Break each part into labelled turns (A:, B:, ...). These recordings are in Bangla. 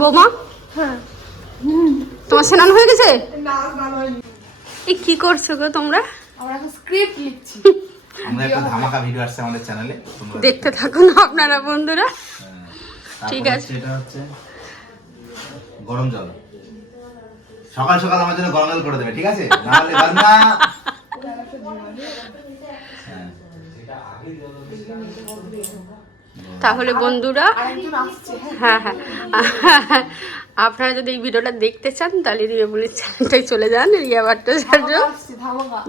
A: বৌমা?
B: হ্যাঁ।
A: তোমার স্নান হয়ে গেছে? এই কি করছ গো তোমরা?
B: আমরা এখন স্ক্রিপ্ট লিখছি।
C: আমরা একটা ধামাকা ভিডিও আসছে আমাদের চ্যানেলে
A: দেখতে থাকুন আপনারা বন্ধুরা।
C: হ্যাঁ।
A: ঠিক আছে।
C: এটা হচ্ছে গরম জল। সকাল সকাল আমার জন্য গরম জল করে দেবে ঠিক আছে? না গরম না। হ্যাঁ।
A: তাহলে বন্ধুরা
B: হ্যাঁ।
A: হ্যাঁ হ্যাঁ। আপনারা যদি এই ভিডিওটা দেখতে চান তাহলে রিয়া বলির চ্যানেলটাই চলে যান রিয়া ভট্টাচার্য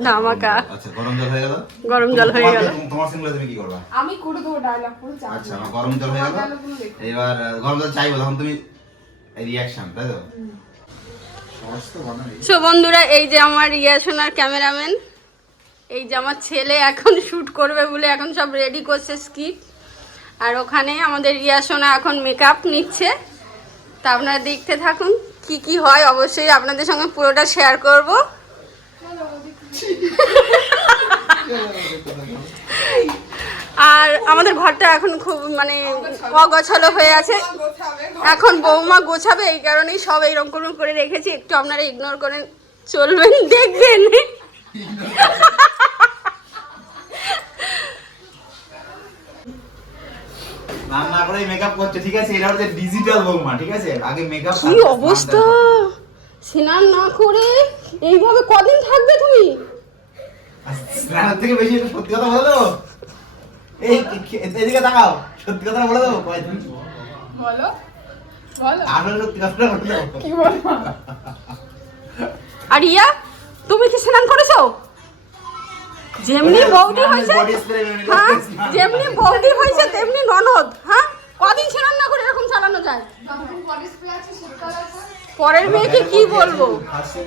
B: ধামাকা
C: আচ্ছা গরম জল হয়ে গেল?
A: গরম জল হয়ে গেল।
C: তোমার- তুমি কি করবা?
B: আমি করে দেবো ডায়লগ পুরো
C: আচ্ছা গরম জল হয়ে গেল। এবার গরম জল চাইব তখন তুমি রিয়াকশন তাই তো?
A: সো বন্ধুরা এই যে আমার রিয়া সোনার ক্যামেরাম্যান এই যে আমার ছেলে এখন শ্যুট করবে বলে এখন সব রেডি করছে স্কিপ আর ওখানে আমাদের রিয়া সোনা এখন মেকআপ নিচ্ছে। তা আপনারা দেখতে থাকুন, কি কি হয়, অবশ্যই আপনাদের সঙ্গে পুরোটা শেয়ার করব। আর আমাদের ঘরটা এখন খুব মানে অগছালো হয়ে আছে। এখন বৌমা গোছাবে, এই কারণেই সব এইরকম করে রেখেছি। একটু আপনারা ইগনোর করেন, চলবেন, দেখবেন।
C: রান্না করে মেকআপ করছে ঠিক আছে? এটা হচ্ছে ডিজিটাল বৌমা ঠিক আছে? আগে মেকআপ
A: কি অবস্থা? স্নান না করে এইভাবে কদিন থাকবে তুমি?
C: স্নানের থেকে বেশি সত্যি কথা বলে দেবো? এই এদিকে তাকাও সত্যি কথা বলে দেবো? কয়দিন
B: বলো বলো।
C: আসলে সত্যি কথা বলে দেবো।
B: কি বলব
A: আর ইয়া তুমি কি স্নান করেছ? যেমনি বৌদি হয়েছে হ্যাঁ যেমনি বৌদি হয়েছে তেমনি ননদ হ্যাঁ? কদিন না করে এরকম চালানো যায়। পরের মেয়েকে কি বলব?
B: আচ্ছা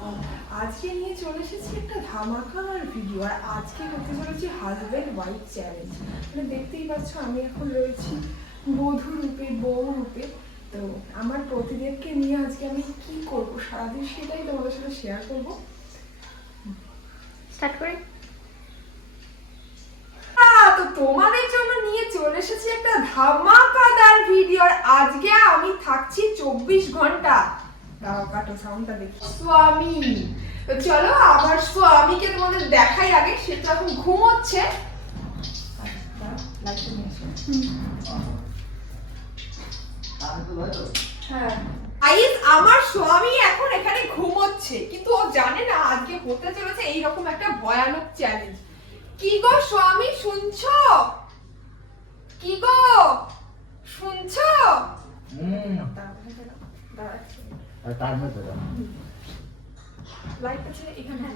D: হলো। আজকে নিয়ে চলে এসেছি একটা ধামাকার ভিডিও আর আজকে করতে চলেছি হাজবেন্ড ওয়াইফ চ্যালেঞ্জ মানে দেখতেই পাচ্ছ আমি এখন রয়েছি বধূ রূপে বউ রূপে তো আমার প্রতিদেবকে নিয়ে আজকে আমি কি করব? সারাদিন সেটাই তোমাদের সাথে শেয়ার করব।
A: স্টার্ট করি?
D: তো তোমাদের জন্য নিয়ে চলে এসেছি একটা ধামাকাদার ভিডিও আর আজকে আমি থাকছি চব্বিশ ঘণ্টা। দাঁড়াও কাটো সাউন্ডটা দেখি। স্বামী। তো চলো আমার স্বামীকে তোমাদের দেখাই আগে সেটা এখন ঘুমোচ্ছে। আমার স্বামী এখন এখানে ঘুমোচ্ছে কিন্তু ও জানে না আজকে হতে চলেছে এইরকম একটা ভয়ানক চ্যালেঞ্জ কি গো স্বামী শুনছো? কি গো? শুনছো?
C: হুম। তার মধ্যে দাও।
D: লাইটটা ছেড়ে এখানে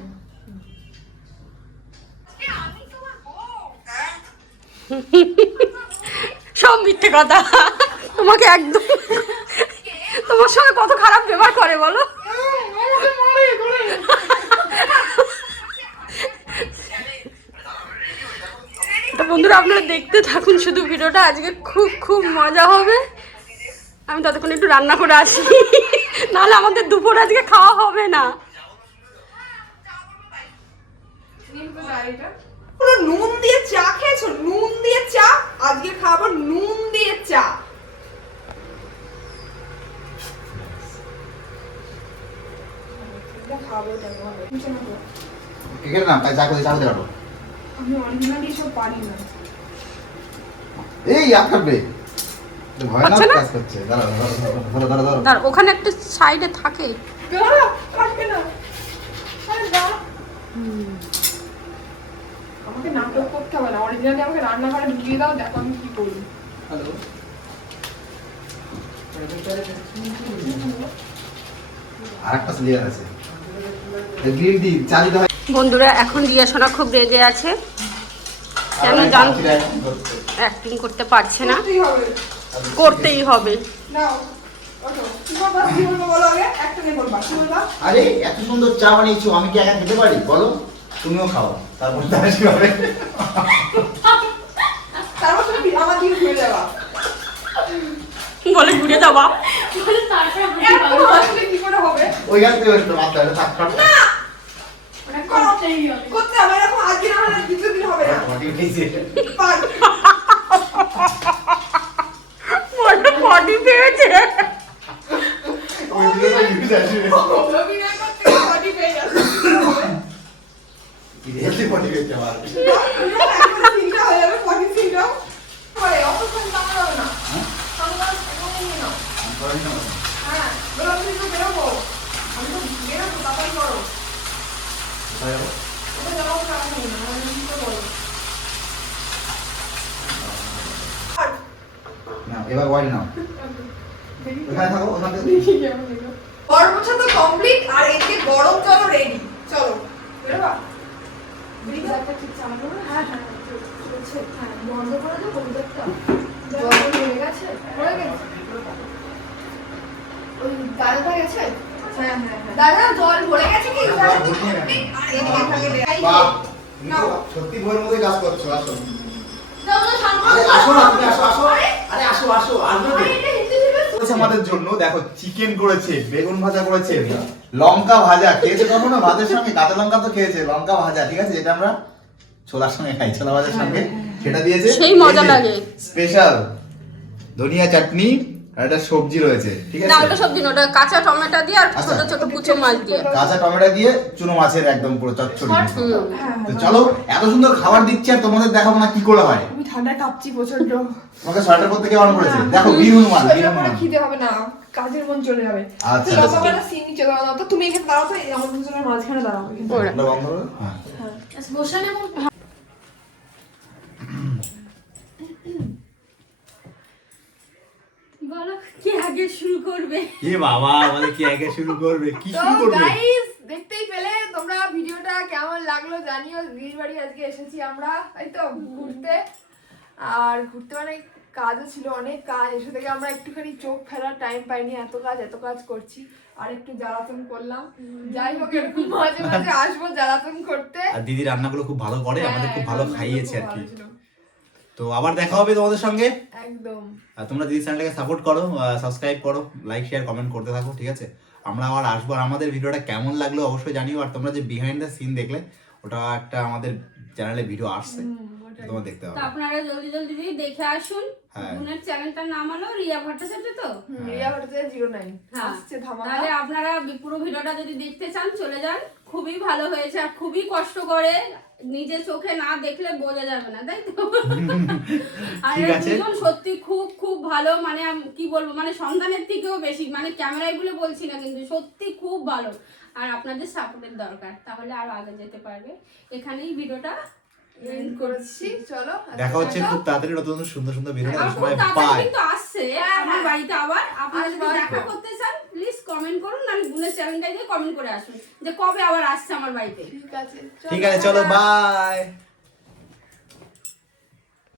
A: সব মিথ্যে কথা। তোমাকে একদম তোমার সঙ্গে কত খারাপ ব্যবহার করে বলো? তো বন্ধুরা, আপনারা দেখতে থাকুন শুধু ভিডিওটা। আজকে খুব খুব মজা হবে। আমি ততক্ষণ একটু রান্না করে আসি। নাহলে আমাদের দুপুর আজকে খাওয়া হবে না।
D: পুরো নুন দিয়ে চা খেয়েছো? নুন দিয়ে চা? আজকে খাব নুন দিয়ে চা। খাব আমি অরিজিনালি পারি না।
C: এই আর করবে
A: আচ্ছা না? ওখানে একটা সাইডে থাকে।
D: না।
B: আমাকে নাটক করতে হবে না। অরিজিনালি আমাকে রান্নাঘরে ঢুকিয়ে দাও দেখো আমি কি করি।
C: হ্যালো আরেকটা লেয়ার আছে। গ্রিল দি চা দিতে
A: বন্ধুরা এখন রিয়া সোনা খুব রেগে আছে। কেন জান? অ্যাক্টিং করতে পারছে না।
D: করতেই হবে।
C: আরে এত সুন্দর চা বানিয়েছো আমি কি একা খেতে পারি? বলো। তুমিও খাও তারপর তার কি হবে
D: তারপর তুমি আমার দিকে ঘুরে যাবা।
A: বলে ঘুরে যাবা।
D: এত আসলে কি করে হবে?
C: থাক
D: করতে এরকম আজকে না হলে দ্বিতীয় দিন না।
A: পেয়েছে।
C: ওই দিকে তো ইউজ আসবে
D: পেয়ে।
C: রিয়েলি মাটি পেয়েছে আমার
D: একবারে চিন্তা হয়ে যাবে, body চিন্তাও। পরে,
B: অতক্ষণ দাঁড়ানো হবে না আমরা এখন নিয়ে নাও হ্যাঁ বলো আমি তো বেরোবো আমি তো বেরোবো তাড়াতাড়ি করো ওটা যাওয়ার কারণ নেই না আমি কি করব
C: না এবার ওয়াইড নাও ওখানে থাকো ওখান
D: মোছা তো complete, আর এদিকে গরম জলও ready। চলো, বেরোবা?
B: ব্রিজারটা ঠিক চালানো না? হ্যাঁ হ্যাঁ চলছে হ্যাঁ
C: সত্যি মধ্যে কাজ করছ আসো আমাদের জন্য, দেখো চিকেন করেছে, বেগুন ভাজা করেছে, লঙ্কা ভাজা, খেয়েছে কখনো? ভাতের সঙ্গে কাঁচা লঙ্কা তো খেয়েছে, লঙ্কা ভাজা, ঠিক আছে? যেটা আমরা ছোলার সঙ্গে খাই ছোলা ভাজার সঙ্গে। সেটা দিয়েছে
A: সেই মজা লাগে।
C: স্পেশাল ধনিয়া চাটনি আর একটা সবজি রয়েছে ঠিক
A: না ওটা সবজি না ওটা কাঁচা টমেটো দিয়ে আর
C: আচ্ছা।
A: ছোট ছোট কুচো মাছ দিয়ে।
C: কাঁচা টমেটো দিয়ে চুনো মাছের একদম পুরো চচ্চড়ি।
D: হ্যাঁ,
C: তো চলো এত সুন্দর খাবার দিচ্ছি আর তোমাদের দেখাবো না কি করে হয়।
D: আমি ঠান্ডায় কাঁপছি প্রচণ্ড
C: তোমাকে সোয়েটার করতে কে বারণ করেছে দেখো বীর হনুমান বীর
D: শরীরে পরে
C: হনুমান
D: খিদে হবে না কাজের মন চলে যাবে।
C: আচ্ছা,
D: তো
C: আচ্ছা।
D: বাবা সিন নিচে দাঁড়াও তো তুমি এখানে দাঁড়াও তো এই আমার দুজনের মাঝখানে দাঁড়াও।
A: ওরা।
C: বন্ধ করো? হ্যাঁ।
B: বসে নেব
A: বলো কি আগে শুরু করবে।
C: এ বাবা মানে কি আগে শুরু করবে? কি শুরু
B: তো গাইস দেখতেই পেলে তোমরা ভিডিওটা কেমন লাগল জানিও। দিদির বাড়ি আজকে এসেছি আমরা এই তো? ঘুরতে। আর ঘুরতে মানে কাজও ছিল অনেক কাজ। এসে থেকে আমরা একটুখানি চোখ ফেরার টাইম পাইনি। এত কাজ এত কাজ করছি। আর একটু জ্বালাতন করলাম। যাই হোক এরকম মাঝে মাঝে আসব জ্বালাতন করতে।
C: আর দিদি রান্নাগুলো খুব ভালো করে আমাদের খুব ভালো
B: হ্যাঁ,
C: খাইয়েছে আর কি। তো আবার দেখা হবে তোমাদের সঙ্গে।
B: একদম।
C: আর তোমরা দিদি চ্যানেলটাকে সাপোর্ট করো সাবস্ক্রাইব করো লাইক শেয়ার কমেন্ট করতে থাকো ঠিক আছে? আমরা আবার আসব আর আমাদের ভিডিওটা কেমন লাগল অবশ্যই জানিও। আর তোমরা যে বিহাইন্ড দ্য সিন দেখলে ওটা একটা আমাদের চ্যানেলে ভিডিও আসছে। তোমার দেখতে হবে।
A: আপনারা জলদি জলদি দেখে আসুন।
C: হ্যাঁ।
A: বোনের চ্যানেলটার নাম হলো রিয়া ভট্টাচার্য তো?
B: Riya Bhattacharya zero nine.
A: হ্যাঁ।
B: আসছে ধামাকা।
A: তাহলে আপনারা পুরো ভিডিওটা যদি দেখতে চান চলে যান। খুবই ভালো হয়েছে আর খুবই কষ্ট করে নিজে চোখে না দেখলে বোঝা যাবে না তাই তো? আর দুজন সত্যি খুব খুব ভালো মানে কি বলব মানে সন্তানের থেকেও বেশি মানে ক্যামেরায় বলে বলছি না কিন্তু সত্যি খুব ভালো। আর আপনাদের সাপোর্টের দরকার তাহলে আরও আগে যেতে পারবে। এখানেই ভিডিওটা
B: এন্ড করছি চলো
C: দেখা হচ্ছে খুব তাড়াতাড়ি নতুন সুন্দর সুন্দর ভিডিও
A: সময়
C: বাই
A: কিন্তু আসছে আমার বাড়িতে আবার। আপনারা যদি দেখা করতে চান প্লিজ কমেন্ট করুন আমি গুণের চ্যানেলটাই দিয়ে কমেন্ট করে আসুন যে কবে আবার আসছে আমার বাড়িতে।
B: ঠিক আছে
C: ঠিক আছে চলো বাই